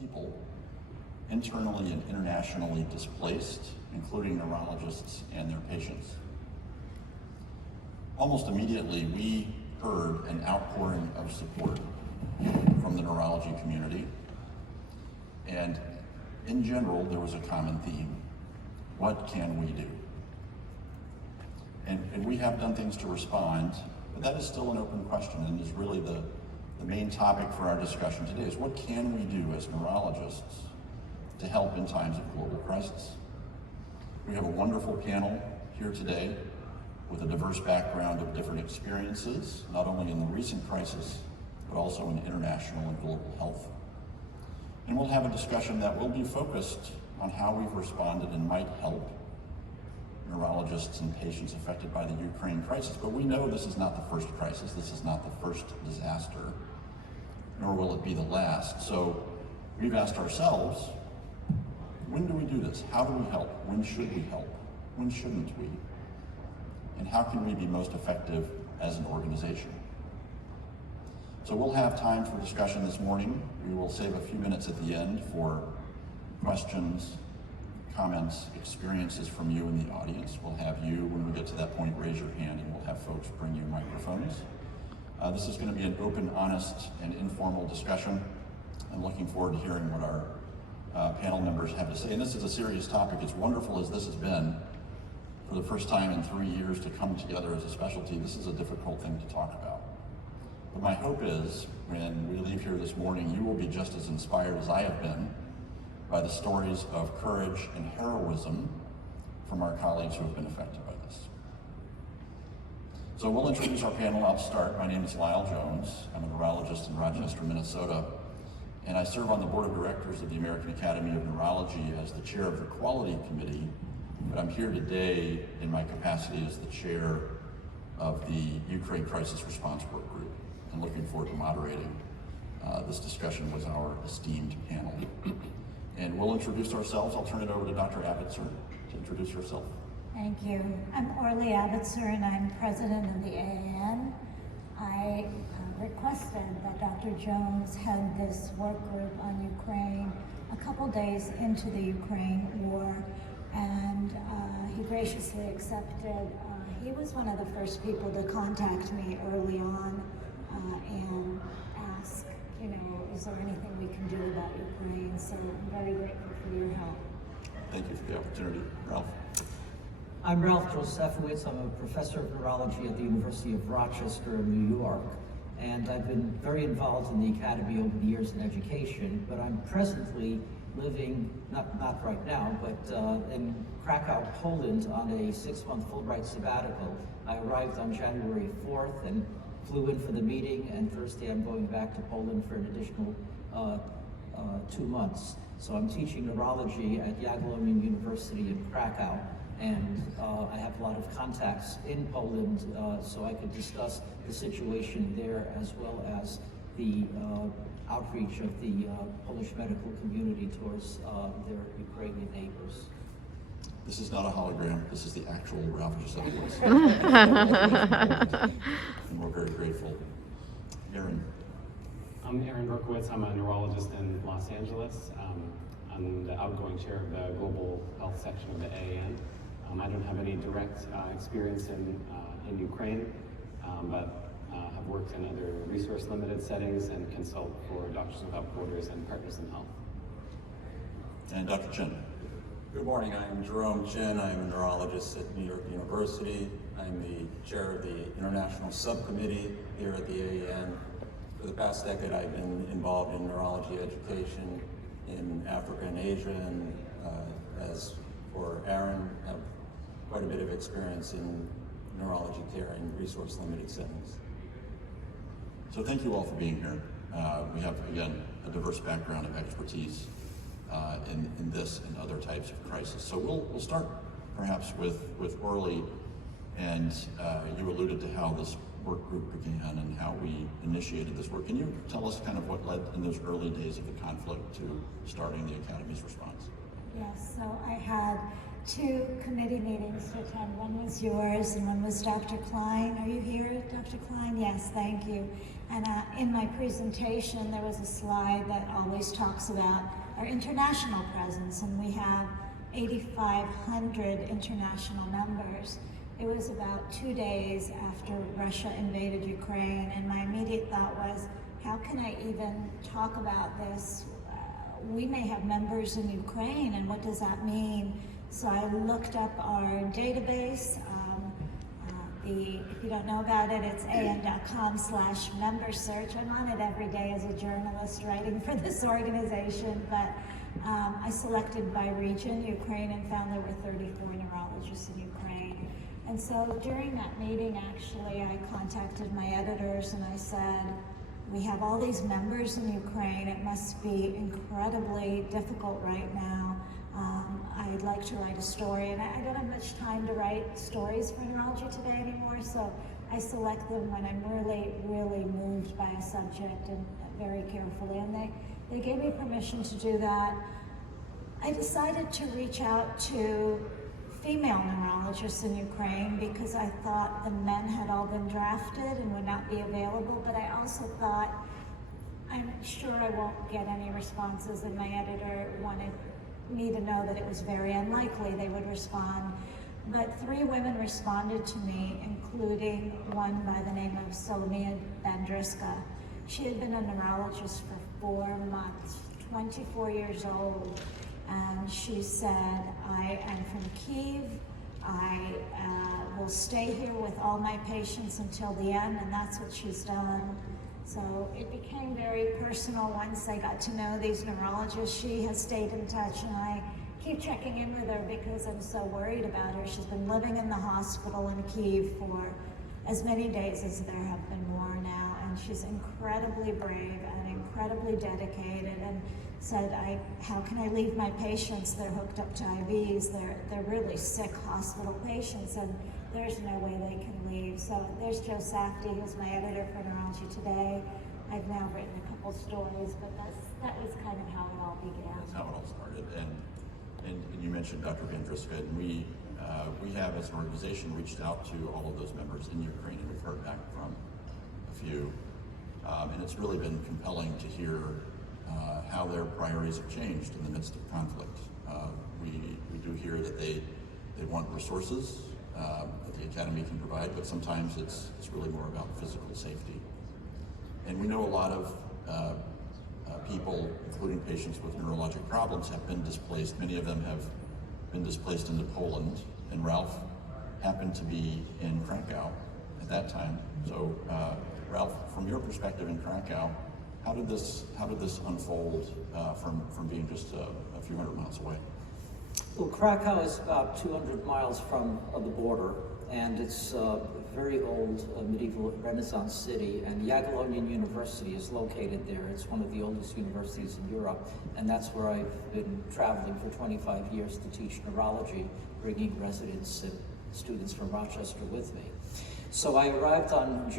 people, internally and internationally displaced, including neurologists and their patients. Almost immediately, we heard an outpouring of support from the neurology community. And in general, there was a common theme. What can we do? And we have done things to respond, but that is still an open question and is really the main topic for our discussion today is what can we do as neurologists to help in times of global crisis? We have a wonderful panel here today with a diverse background of different experiences, not only in the recent crisis, but also in international and global health. And we'll have a discussion that will be focused on how we've responded and might help neurologists and patients affected by the Ukraine crisis. But we know this is not the first crisis, this is not the first disaster, nor will it be the last. So we've asked ourselves, when do we do this? How do we help? When should we help? When shouldn't we? And how can we be most effective as an organization? So we'll have time for discussion this morning. We will save a few minutes at the end for questions, comments, experiences from you in the audience. We'll have you, when we get to that point, raise your hand and we'll have folks bring you microphones. This is going to be an open, honest, and informal discussion. I'm looking forward to hearing what our panel members have to say. And this is a serious topic. As wonderful as this has been, for the first time in 3 years to come together as a specialty, this is a difficult thing to talk about. But my hope is, when we leave here this morning, you will be just as inspired as I have been by the stories of courage and heroism from our colleagues who have been affected by this. So we'll introduce our panel. I'll start. My name is Lyell Jones. I'm a neurologist in Rochester, Minnesota, and I serve on the board of directors of the American Academy of Neurology as the chair of the Quality Committee, but I'm here today in my capacity as the chair of the Ukraine Crisis Response Work Group, and looking forward to moderating this discussion with our esteemed panel. And we'll introduce ourselves. I'll turn it over to Dr. Avitzur to introduce herself. Thank you. I'm Orly Avitzur, and I'm president of the AAN. I requested that Dr. Jones head this work group on Ukraine a couple days into the Ukraine war, and he graciously accepted. He was one of the first people to contact me early on and ask, is there anything we can do about Ukraine? So I'm very grateful for your help. Thank you for the opportunity. Ralph. I'm Ralph Jozefowicz. I'm a professor of neurology at the University of Rochester in New York. And I've been very involved in the Academy over the years in education, but I'm presently living, not right now, but in Krakow, Poland on a 6-month Fulbright sabbatical. I arrived on January 4th and flew in for the meeting, and Thursday I'm going back to Poland for an additional 2 months. So I'm teaching neurology at Jagiellonian University in Krakow, and I have a lot of contacts in Poland, so I could discuss the situation there as well as the outreach of the Polish medical community towards their Ukrainian neighbors. This is not a hologram. This is the actual Ralph Jozefowicz. And we're very grateful. Aaron. I'm Aaron Berkowitz. I'm a neurologist in Los Angeles. I'm the outgoing chair of the global health section of the AAN. I don't have any direct experience in Ukraine, but have worked in other resource-limited settings and consult for Doctors Without Borders and Partners in Health. And Dr. Chen. Good morning, I'm Jerome Chen. I'm a neurologist at New York University. I'm the chair of the International Subcommittee here at the AAN. For the past decade, I've been involved in neurology education in Africa and Asia, and as for Aaron, have quite a bit of experience in neurology care in resource-limited settings. So thank you all for being here. We have, again, a diverse background of expertise in this and other types of crisis. So we'll start perhaps with Orly, and you alluded to how this work group began and how we initiated this work. Can you tell us kind of what led in those early days of the conflict to starting the Academy's response? Yes, so I had 2 committee meetings to and one was yours, and one was Dr. Klein. Are you here, Dr. Klein? Yes, thank you. And in my presentation, there was a slide that always talks about our international presence, and we have 8,500 international members. It was about 2 days after Russia invaded Ukraine, and my immediate thought was, how can I even talk about this? We may have members in Ukraine, and what does that mean? So I looked up our database. If you don't know about it, it's an.com/member search. I'm on it every day as a journalist writing for this organization, but I selected by region Ukraine and found there were 34 neurologists in Ukraine. And so during that meeting, actually, I contacted my editors and I said, we have all these members in Ukraine. It must be incredibly difficult right now. I'd like to write a story, and I don't have much time to write stories for neurology today anymore, so I select them when I'm really, really moved by a subject and very carefully, and they gave me permission to do that. I decided to reach out to female neurologists in Ukraine because I thought the men had all been drafted and would not be available, but I also thought, I'm sure I won't get any responses, and my editor wanted me to know that it was very unlikely they would respond. But 3 women responded to me, including one by the name of Solomia Bandriska. She had been a neurologist for 4 months, 24 years old, and she said, I am from Kyiv. I will stay here with all my patients until the end, and that's what she's done. So it became very personal once I got to know these neurologists. She has stayed in touch, and I keep checking in with her because I'm so worried about her. She's been living in the hospital in Kyiv for as many days as there have been more now, and she's incredibly brave and incredibly dedicated, and said, how can I leave my patients? They're hooked up to IVs. They're really sick hospital patients, and there's no way they can leave. So there's Jozefowicz, who's my editor for Neurology Today. I've now written a couple stories, but that was kind of how it all began. That's how it all started. And you mentioned Dr. Bandriska, and we have, as an organization, reached out to all of those members in Ukraine, and we've heard back from a few. And it's really been compelling to hear how their priorities have changed in the midst of conflict. We do hear that they want resources that the Academy can provide, but sometimes it's really more about physical safety. And we know a lot of people, including patients with neurologic problems, have been displaced. Many of them have been displaced into Poland, and Ralph happened to be in Krakow at that time. So Ralph, from your perspective in Krakow, how did this unfold from being just a few hundred miles away? Well, Krakow is about 200 miles from the border, and it's a very old medieval Renaissance city, and Jagiellonian University is located there. It's one of the oldest universities in Europe, and that's where I've been traveling for 25 years to teach neurology, bringing residents and students from Rochester with me. So I arrived on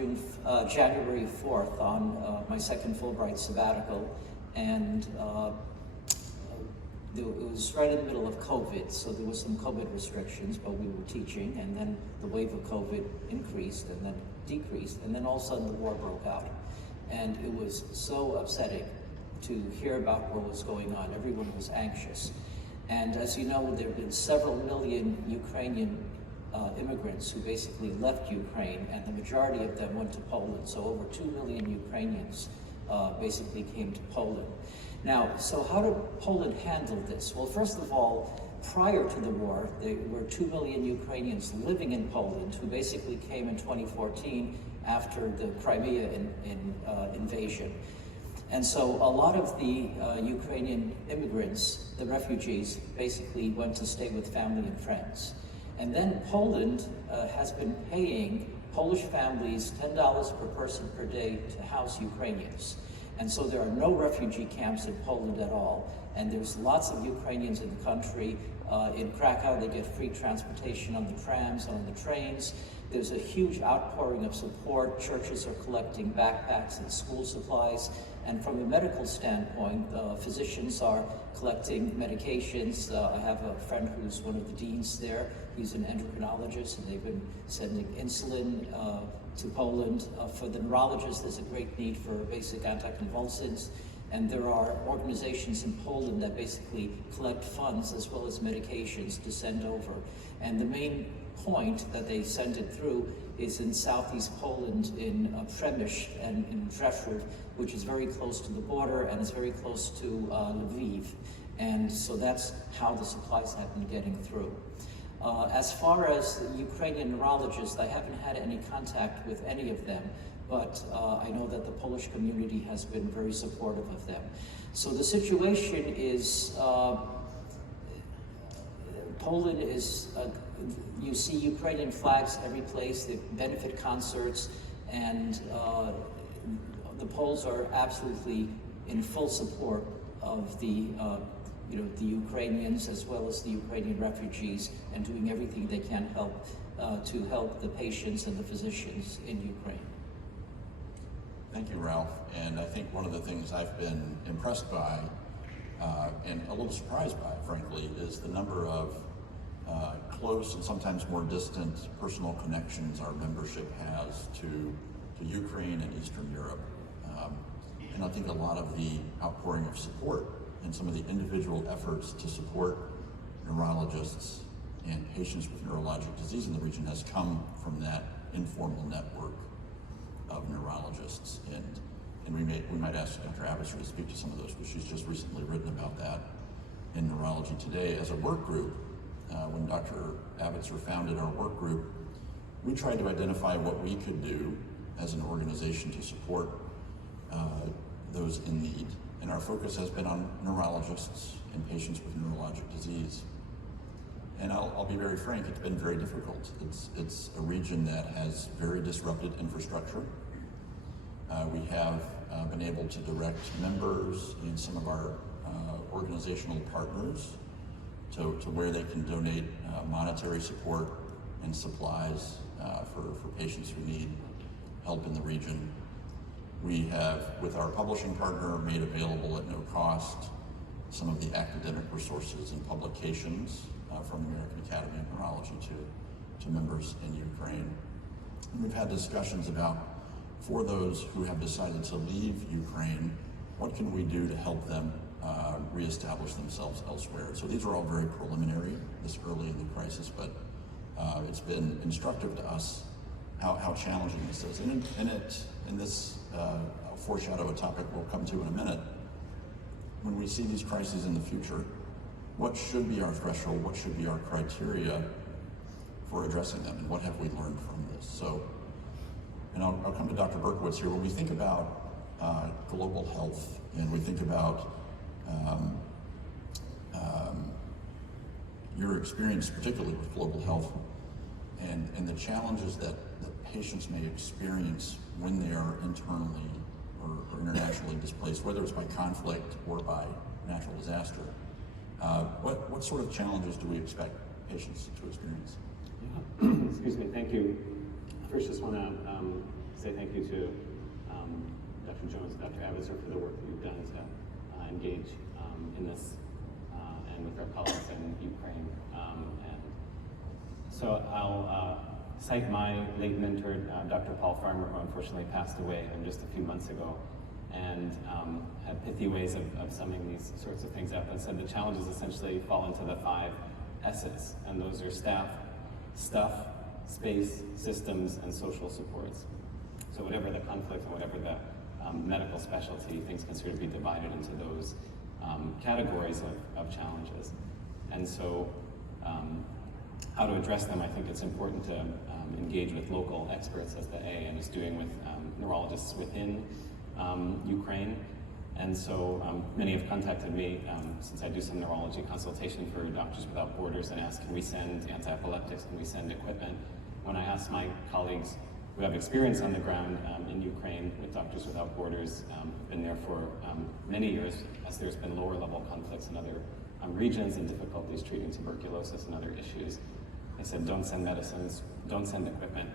January 4th on my second Fulbright sabbatical, and it was right in the middle of COVID, so there was some COVID restrictions, but we were teaching, and then the wave of COVID increased and then decreased, and then all of a sudden the war broke out. And it was so upsetting to hear about what was going on. Everyone was anxious. And as you know, there have been several million Ukrainian immigrants who basically left Ukraine, and the majority of them went to Poland. So over 2 million Ukrainians basically came to Poland. Now, so how did Poland handle this? Well, first of all, prior to the war, there were 2 million Ukrainians living in Poland who basically came in 2014 after the Crimea invasion. And so a lot of the Ukrainian immigrants, the refugees, basically went to stay with family and friends. And then Poland has been paying Polish families $10 per person per day to house Ukrainians. And so there are no refugee camps in Poland at all. And there's lots of Ukrainians in the country. In Krakow, they get free transportation on the trams and on the trains. There's a huge outpouring of support. Churches are collecting backpacks and school supplies. And from a medical standpoint, physicians are collecting medications. I have a friend who's one of the deans there. He's an endocrinologist, and they've been sending insulin to Poland. For the neurologists, there's a great need for basic anticonvulsants. And there are organizations in Poland that basically collect funds as well as medications to send over. And the main point that they send it through is in southeast Poland, in Przemyśl and in Rzeszów, which is very close to the border and is very close to Lviv. And so that's how the supplies have been getting through. As far as the Ukrainian neurologists, I haven't had any contact with any of them, but I know that the Polish community has been very supportive of them. So the situation is, Poland is, you see Ukrainian flags every place, the benefit concerts, and the Poles are absolutely in full support of the the Ukrainians as well as the Ukrainian refugees, and doing everything they can to help the patients and the physicians in Ukraine. Thank you, Ralph. And I think one of the things I've been impressed by, and a little surprised by, frankly, is the number of close and sometimes more distant personal connections our membership has to Ukraine and Eastern Europe. And I think a lot of the outpouring of support and some of the individual efforts to support neurologists and patients with neurologic disease in the region has come from that informal network of neurologists. And we might ask Dr. Avitzur to speak to some of those, because she's just recently written about that in Neurology Today. As a work group, when Dr. Avitzur founded our work group, we tried to identify what we could do as an organization to support those in need. And our focus has been on neurologists and patients with neurologic disease. And I'll be very frank, it's been very difficult. It's a region that has very disrupted infrastructure. We have been able to direct members and some of our organizational partners to where they can donate monetary support and supplies for patients who need help in the region. We have, with our publishing partner, made available at no cost some of the academic resources and publications from the American Academy of Neurology to members in Ukraine. And we've had discussions about, for those who have decided to leave Ukraine, what can we do to help them reestablish themselves elsewhere? So these are all very preliminary this early in the crisis, but it's been instructive to us how challenging this is. And in this, I'll foreshadow a topic we'll come to in a minute. When we see these crises in the future, what should be our threshold? What should be our criteria for addressing them? And what have we learned from this? So, and I'll come to Dr. Berkowitz here. When we think about global health, and we think about your experience, particularly with global health, and the challenges that patients may experience when they are internally or internationally displaced, whether it's by conflict or by natural disaster, what sort of challenges do we expect patients to experience? Yeah. Excuse me, thank you. First, just want to say thank you to Dr. Jones and Dr. Avitzur for the work that you've done to engage in this and with our colleagues in Ukraine. And so I'll cite my late mentor, Dr. Paul Farmer, who unfortunately passed away just a few months ago, and had pithy ways of summing these sorts of things up, and said the challenges essentially fall into the 5 S's, and those are staff, stuff, space, systems, and social supports. So whatever the conflict and whatever the medical specialty, things considered to be divided into those categories of challenges. And so how to address them, I think it's important to engage with local experts, as the AAN is doing with neurologists within Ukraine. And so many have contacted me, since I do some neurology consultation for Doctors Without Borders, and asked, can we send anti-epileptics, can we send equipment? When I asked my colleagues who have experience on the ground in Ukraine with Doctors Without Borders, been there for many years, as there's been lower level conflicts in other regions and difficulties treating tuberculosis and other issues. They said, don't send medicines, don't send equipment,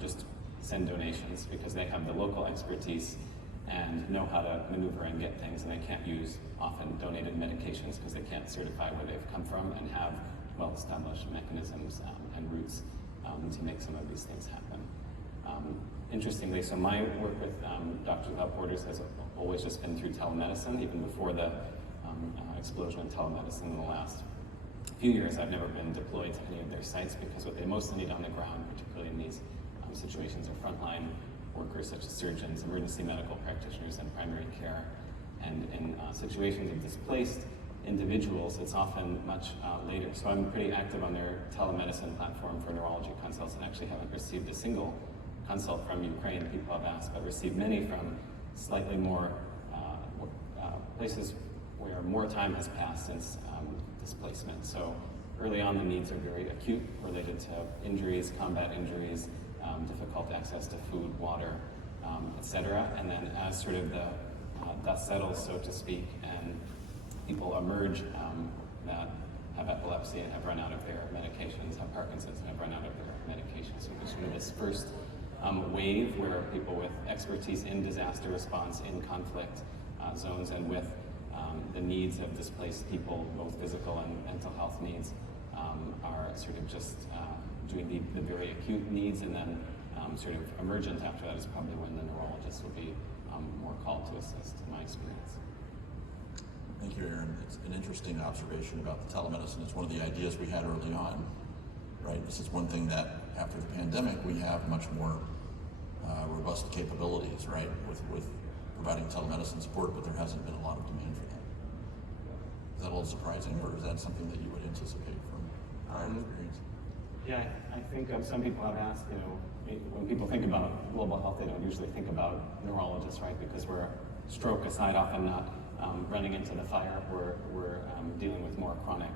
just send donations, because they have the local expertise and know how to maneuver and get things, and they can't use often donated medications because they can't certify where they've come from and have well-established mechanisms and routes to make some of these things happen. Interestingly, so my work with Doctors Without Borders has always just been through telemedicine. Even before the explosion in telemedicine in the last few years, I've never been deployed to any of their sites because what they mostly need on the ground, particularly in these situations, are frontline workers such as surgeons, emergency medical practitioners, and primary care. And in situations of displaced individuals, it's often much later. So I'm pretty active on their telemedicine platform for neurology consults and actually haven't received a single consult from Ukraine, people have asked, but received many from slightly more places where more time has passed since displacement. So early on the needs are very acute, related to injuries, combat injuries, difficult access to food, water, etc. And then as sort of the dust settles, so to speak, and people emerge that have epilepsy and have run out of their medications, have Parkinson's and have run out of their medications. So there's sort of this first wave where people with expertise in disaster response, in conflict zones, and with the needs of displaced people, both physical and mental health needs, are sort of just doing the very acute needs, and then sort of emergent after that is probably when the neurologists will be more called to assist, in my experience. Thank you, Aaron. It's an interesting observation about the telemedicine. It's one of the ideas we had early on, right? This is one thing that after the pandemic we have much more robust capabilities, right, with providing telemedicine support, but there hasn't been a lot of demand for that. Is that a little surprising, or is that something that you would anticipate from our experience? Yeah, I think some people have asked, when people think about global health, they don't usually think about neurologists, right? Because we're, stroke aside, often not running into the fire. We're dealing with more chronic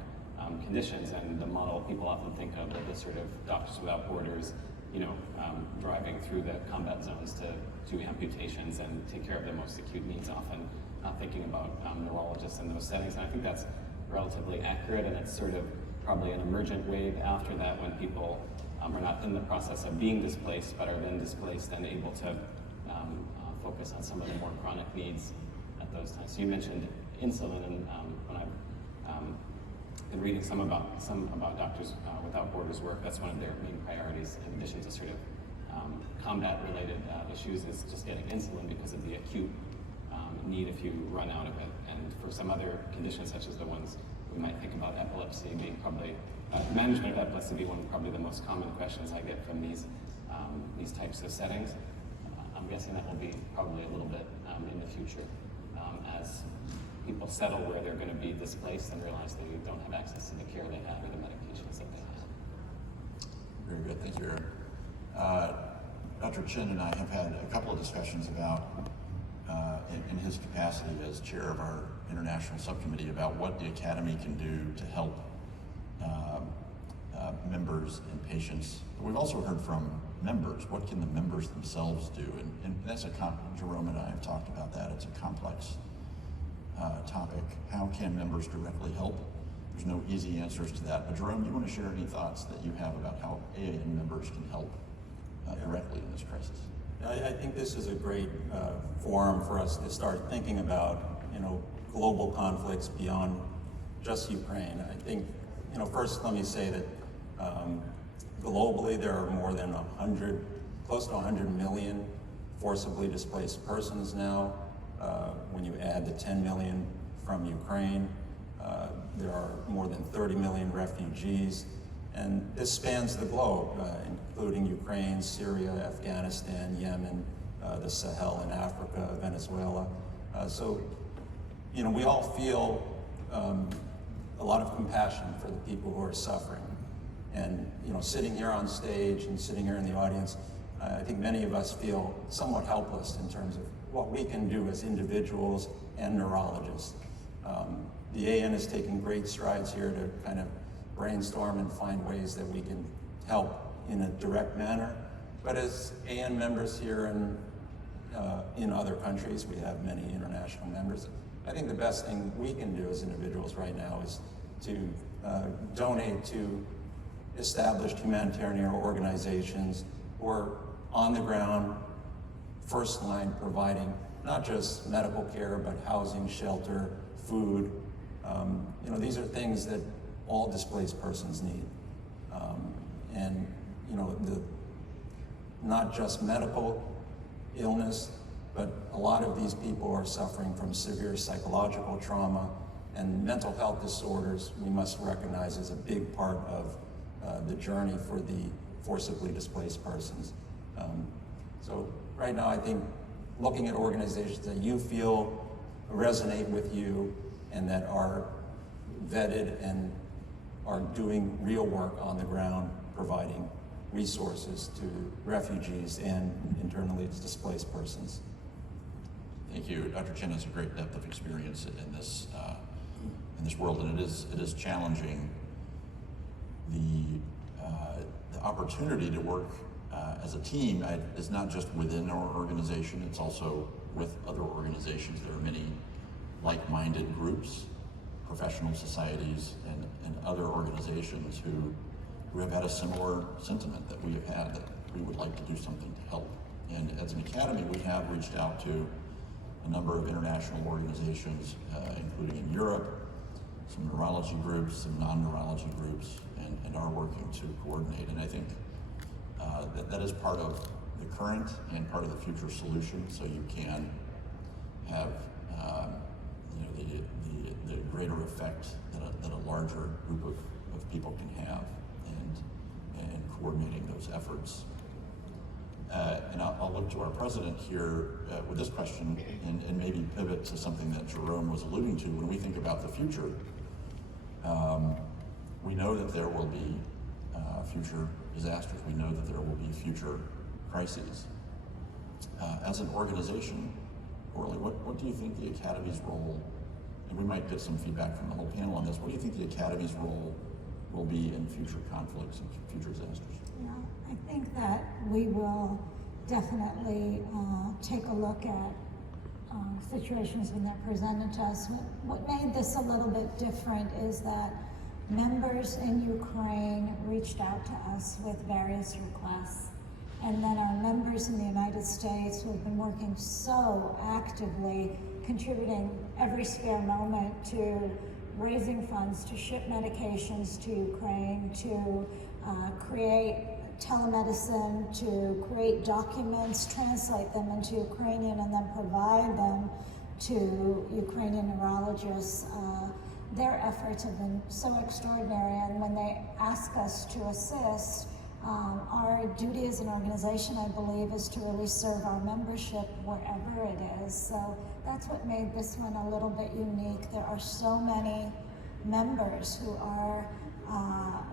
conditions, and the model people often think of the sort of Doctors Without Borders, driving through the combat zones to do amputations and take care of their most acute needs, often not thinking about neurologists in those settings. And I think that's relatively accurate, and it's sort of probably an emergent wave after that when people are not in the process of being displaced, but are then displaced and able to focus on some of the more chronic needs at those times. So you mentioned insulin, and when I've been reading some about Doctors Without Borders work, that's one of their main priorities, in addition to sort of combat-related issues, is just getting insulin because of the acute need if you run out of it. And for some other conditions, such as the ones we might think about, epilepsy being probably, management of epilepsy being one of probably the most common questions I get from these types of settings. I'm guessing that will be probably a little bit in the future as people settle where they're going to be displaced and realize they don't have access to the care they have or the medications that they have. Very good, thank you, Aaron. Dr. Chin and I have had a couple of discussions about, in his capacity as chair of our international subcommittee, about what the Academy can do to help members and patients. But we've also heard from members. What can the members themselves do? And that's Jerome and I have talked about that. It's a complex topic. How can members directly help? There's no easy answers to that. But Jerome, do you want to share any thoughts that you have about how AAN members can help directly in this crisis? I think this is a great forum for us to start thinking about, global conflicts beyond just Ukraine. I think, first let me say that globally there are more than close to 100 million forcibly displaced persons now. When you add the 10 million from Ukraine, there are more than 30 million refugees. And this spans the globe, including Ukraine, Syria, Afghanistan, Yemen, the Sahel in Africa, Venezuela. So, we all feel a lot of compassion for the people who are suffering. And, sitting here on stage and sitting here in the audience, I think many of us feel somewhat helpless in terms of what we can do as individuals and neurologists. The AN is taking great strides here to kind of brainstorm and find ways that we can help in a direct manner. But as AN members here and in other countries, we have many international members. I think the best thing we can do as individuals right now is to donate to established humanitarian organizations who are on the ground, first line, providing not just medical care, but housing, shelter, food. These are things that all displaced persons need. And not just medical illness, but a lot of these people are suffering from severe psychological trauma, and mental health disorders we must recognize as a big part of the journey for the forcibly displaced persons. So right now I think looking at organizations that you feel resonate with you and that are vetted and are doing real work on the ground, providing resources to refugees and internally displaced persons. Thank you. Dr. Chen has a great depth of experience in this world, and it is challenging. The opportunity to work as a team is not just within our organization, it's also with other organizations. There are many like-minded groups, professional societies, and other organizations who have had a similar sentiment that we have had, that we would like to do something to help. And as an academy, we have reached out to a number of international organizations, including in Europe, some neurology groups, some non-neurology groups, and are working to coordinate. And I think that is part of the current and part of the future solution, so you can have the greater effect that a larger group of people can have, and coordinating those efforts. And I'll look to our president here with this question, and maybe pivot to something that Jerome was alluding to. When we think about the future, we know that there will be future disasters. We know that there will be future crises. As an organization, Orly, what do you think the Academy's role, and we might get some feedback from the whole panel on this, what do you think the Academy's role will be in future conflicts and future disasters? Yeah, I think that we will definitely take a look at situations when they're presented to us. What made this a little bit different is that members in Ukraine reached out to us with various requests. And then our members in the United States, who have been working so actively, contributing every spare moment to raising funds to ship medications to Ukraine, to create telemedicine, to create documents, translate them into Ukrainian, and then provide them to Ukrainian neurologists. Their efforts have been so extraordinary, and when they ask us to assist, our duty as an organization, I believe, is to really serve our membership wherever it is. So that's what made this one a little bit unique. There are so many members who are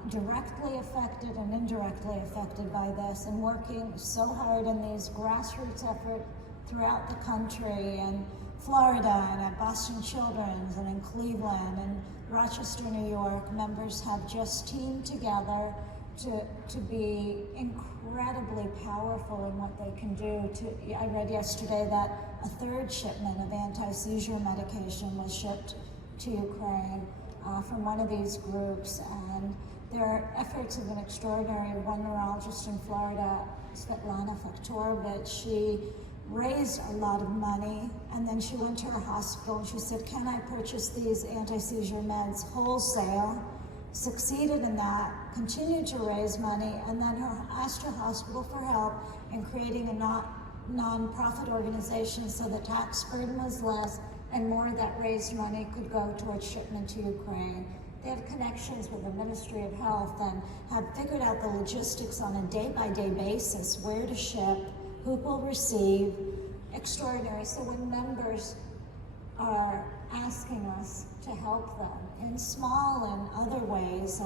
directly affected and indirectly affected by this, and working so hard in these grassroots efforts throughout the country, and Florida, and at Boston Children's, and in Cleveland, and Rochester, New York. Members have just teamed together to be incredibly powerful in what they can do. I read yesterday that a third shipment of anti-seizure medication was shipped to Ukraine from one of these groups, and their efforts have been extraordinary. One neurologist in Florida, Svetlana Faktorovich, she raised a lot of money, and then she went to her hospital and she said, "Can I purchase these anti-seizure meds wholesale?" Succeeded in that, continued to raise money, and then asked her hospital for help in creating a non-profit organization so the tax burden was less, and more of that raised money could go towards shipment to Ukraine. They have connections with the Ministry of Health and have figured out the logistics on a day-by-day basis, where to ship, who will receive. Extraordinary. So when members are asking us to help them in small and other ways,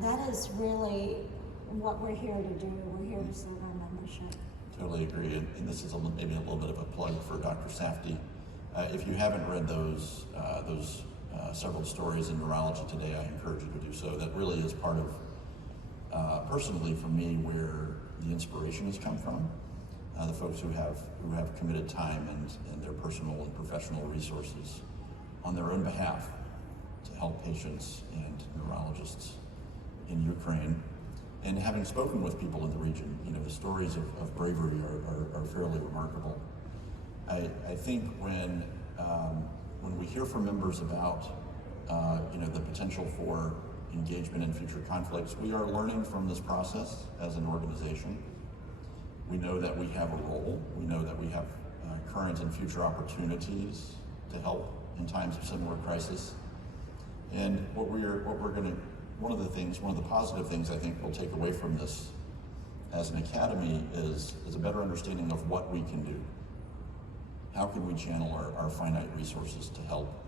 that is really what we're here to do. We're here to serve our membership. Totally agree, and this is maybe a little bit of a plug for Dr. Safdie. If you haven't read those several stories in Neurology today, I encourage you to do so. That really is part of, personally for me, where the inspiration has come from. The folks who have committed time and their personal and professional resources on their own behalf to help patients and neurologists in Ukraine. And having spoken with people in the region, the stories of bravery are fairly remarkable. I think when we hear from members about the potential for engagement in future conflicts, we are learning from this process as an organization. We know that we have a role. We know that we have current and future opportunities to help in times of similar crisis. And one of the positive things I think we'll take away from this as an academy is a better understanding of what we can do. How can we channel our finite resources to help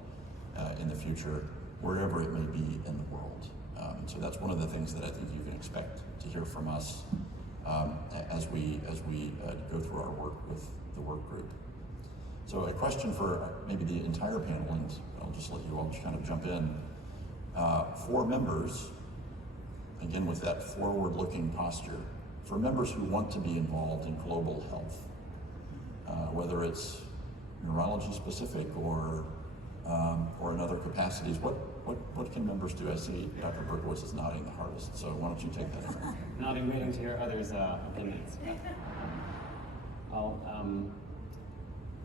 in the future, wherever it may be in the world. So that's one of the things that I think you can expect to hear from us as we go through our work with the work group. So a question for maybe the entire panel, and I'll just let you all just kind of jump in. For members, again with that forward-looking posture, for members who want to be involved in global health, whether it's neurology specific or in other capacities, what can members do? I see Dr. Berkowitz is nodding the hardest, so why don't you take that? Nodding, waiting to hear others' opinions. Well,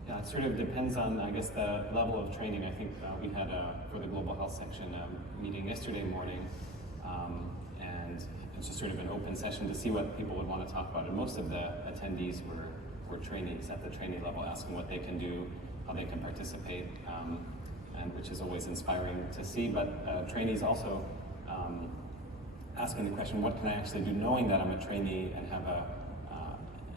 yeah, it sort of depends on, I guess, the level of training. I think we had for the Global Health section meeting yesterday morning, and it's just sort of an open session to see what people would want to talk about. And most of the attendees were trainees at the trainee level, asking what they can do, how they can participate, and which is always inspiring to see. But trainees also asking the question, what can I actually do, knowing that I'm a trainee and have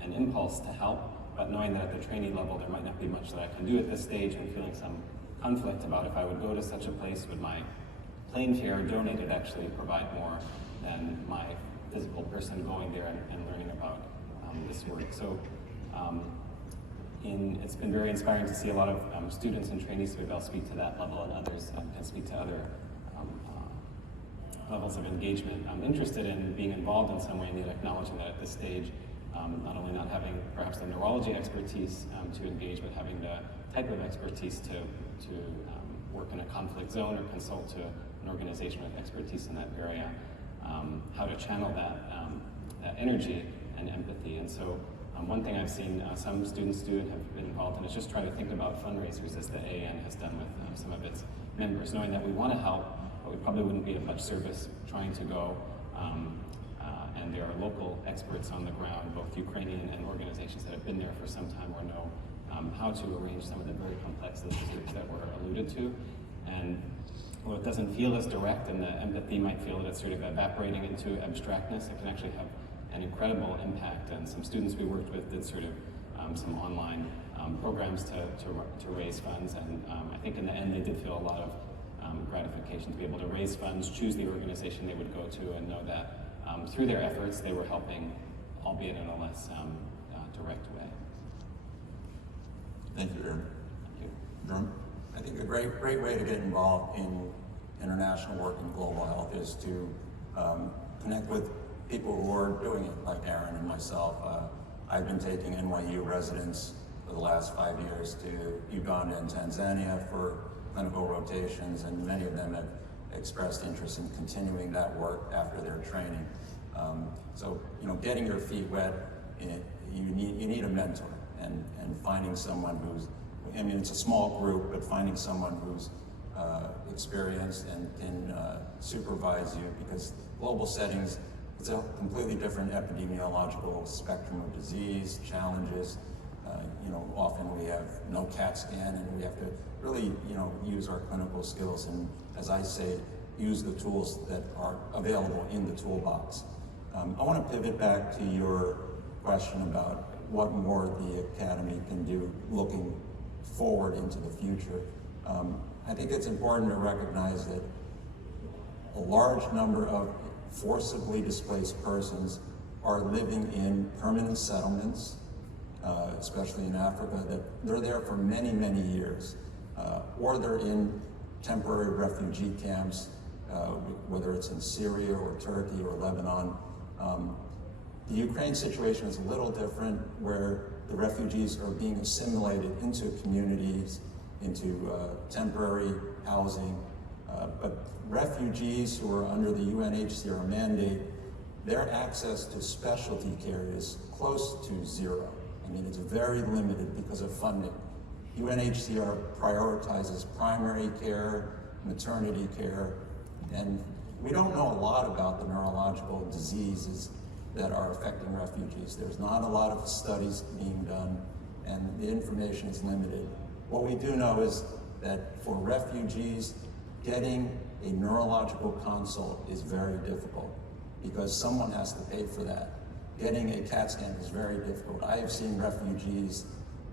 an impulse to help, but knowing that at the trainee level there might not be much that I can do at this stage, and feeling some conflict about if I would go to such a place, would my plane fare donated actually provide more than my physical person going there and learning about this work. So it's been very inspiring to see a lot of students and trainees who will speak to that level, and others can speak to other levels of engagement. I'm interested in being involved in some way, and yet acknowledging that at this stage, not only not having perhaps the neurology expertise to engage, but having the type of expertise to work in a conflict zone or consult to an organization with expertise in that area, how to channel that energy and empathy. And so one thing I've seen some students do and have been involved in is just try to think about fundraisers, as the AAN has done with some of its members, knowing that we want to help, but we probably wouldn't be of much service trying to go. And there are local experts on the ground, both Ukrainian and organizations that have been there for some time or know how to arrange some of the very complex logistics that were alluded to. And while it doesn't feel as direct, and the empathy might feel that it's sort of evaporating into abstractness, it can actually have an incredible impact. And some students we worked with did sort of some online programs to raise funds, and I think in the end they did feel a lot of gratification to be able to raise funds, choose the organization they would go to, and know that through their efforts they were helping, albeit in a less direct way. Thank you, Aaron. Thank you. Jerome? I think a great way to get involved in international work in global health is to connect with people who are doing it, like Aaron and myself. I've been taking NYU residents for the last 5 years to Uganda and Tanzania for clinical rotations, and many of them have expressed interest in continuing that work after their training. So, getting your feet wet, you need a mentor, and finding someone who's, it's a small group, but finding someone who's experienced and can supervise you, because global settings, it's a completely different epidemiological spectrum of disease, challenges. Often we have no CAT scan, and we have to really, use our clinical skills, and as I say, use the tools that are available in the toolbox. I want to pivot back to your question about what more the Academy can do looking forward into the future. I think it's important to recognize that a large number of forcibly displaced persons are living in permanent settlements, especially in Africa, that they're there for many, many years, or they're in temporary refugee camps, whether it's in Syria or Turkey or Lebanon. The Ukraine situation is a little different, where the refugees are being assimilated into communities, into temporary housing, but refugees who are under the UNHCR mandate, their access to specialty care is close to zero. I mean, it's very limited because of funding. UNHCR prioritizes primary care, maternity care, and we don't know a lot about the neurological diseases that are affecting refugees. There's not a lot of studies being done, and the information is limited. What we do know is that for refugees, getting a neurological consult is very difficult because someone has to pay for that. Getting a CAT scan is very difficult. I have seen refugees,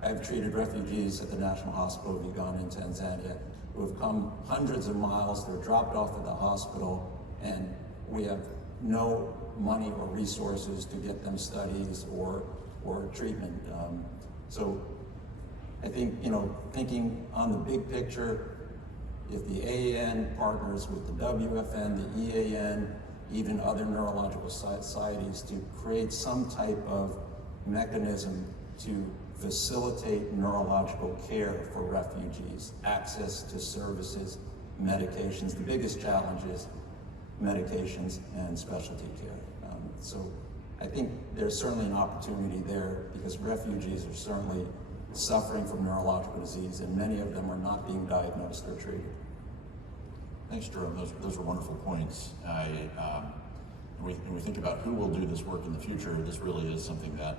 I have treated refugees at the National Hospital of Uganda in Tanzania who have come hundreds of miles, they're dropped off at the hospital, and we have no money or resources to get them studies or treatment. So I think, thinking on the big picture, if the AAN partners with the WFN, the EAN, even other neurological societies to create some type of mechanism to facilitate neurological care for refugees, access to services, medications. The biggest challenge is medications and specialty care. So I think there's certainly an opportunity there because refugees are certainly suffering from neurological disease, and many of them are not being diagnosed or treated. Thanks, Jerome. Those are wonderful points. When we think about who will do this work in the future, this really is something that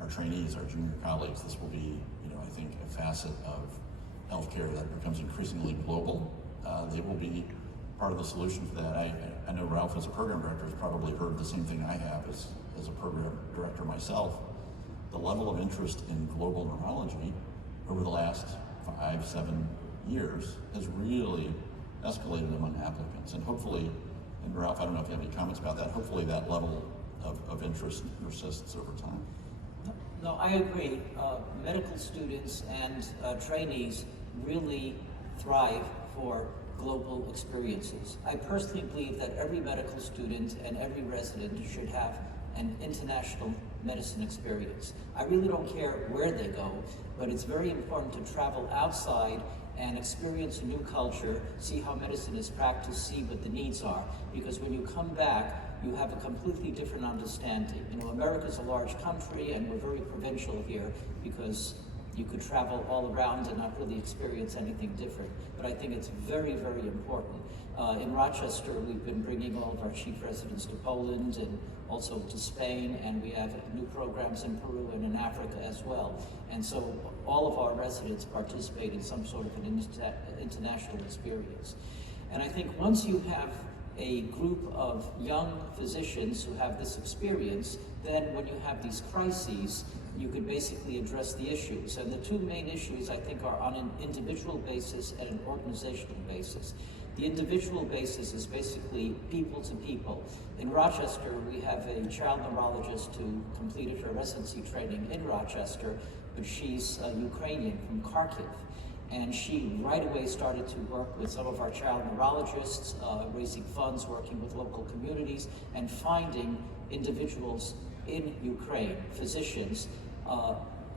our trainees, our junior colleagues, this will be, I think, a facet of healthcare that becomes increasingly global. They will be part of the solution for that. I know Ralph, as a program director, has probably heard the same thing I have as a program director myself. The level of interest in global neurology over the last 5-7 years has really escalated among applicants, and hopefully, and Ralph, I don't know if you have any comments about that, hopefully that level of interest persists over time. No, I agree. Medical students and trainees really thrive for global experiences. I personally believe that every medical student and every resident should have an international medicine experience. I really don't care where they go, but it's very important to travel outside and experience a new culture, see how medicine is practiced, see what the needs are. Because when you come back, you have a completely different understanding. America's a large country and we're very provincial here because you could travel all around and not really experience anything different. But I think it's very, very important. In Rochester, we've been bringing all of our chief residents to Poland and also to Spain, and we have new programs in Peru and in Africa as well. And so all of our residents participate in some sort of an international experience. And I think once you have a group of young physicians who have this experience, then when you have these crises, you could basically address the issues. And the two main issues, I think, are on an individual basis and an organizational basis. The individual basis is basically people to people. In Rochester, we have a child neurologist who completed her residency training in Rochester, but she's Ukrainian from Kharkiv. And she right away started to work with some of our child neurologists, raising funds, working with local communities, and finding individuals in Ukraine, physicians,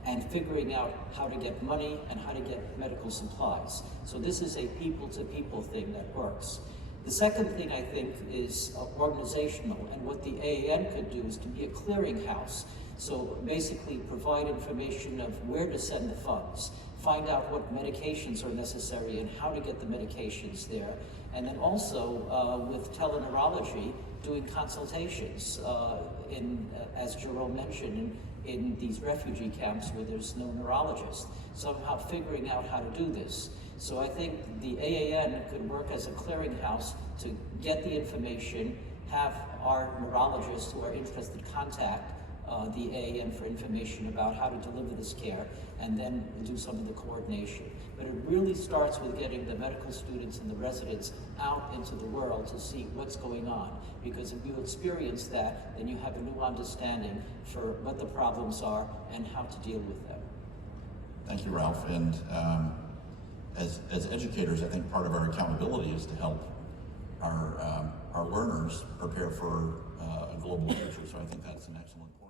and figuring out how to get money and how to get medical supplies. So this is a people-to-people thing that works. The second thing, I think, is organizational, and what the AAN could do is to be a clearinghouse. So basically provide information of where to send the funds, find out what medications are necessary and how to get the medications there. And then also with teleneurology, doing consultations as Jerome mentioned, in these refugee camps where there's no neurologist, somehow figuring out how to do this. So I think the AAN could work as a clearinghouse to get the information, have our neurologists who are interested contact the AAN for information about how to deliver this care, and then do some of the coordination. But it really starts with getting the medical students and the residents out into the world to see what's going on. Because if you experience that, then you have a new understanding for what the problems are and how to deal with them. Thank you, Ralph. And as educators, I think part of our accountability is to help our learners prepare for a global future. So I think that's an excellent point.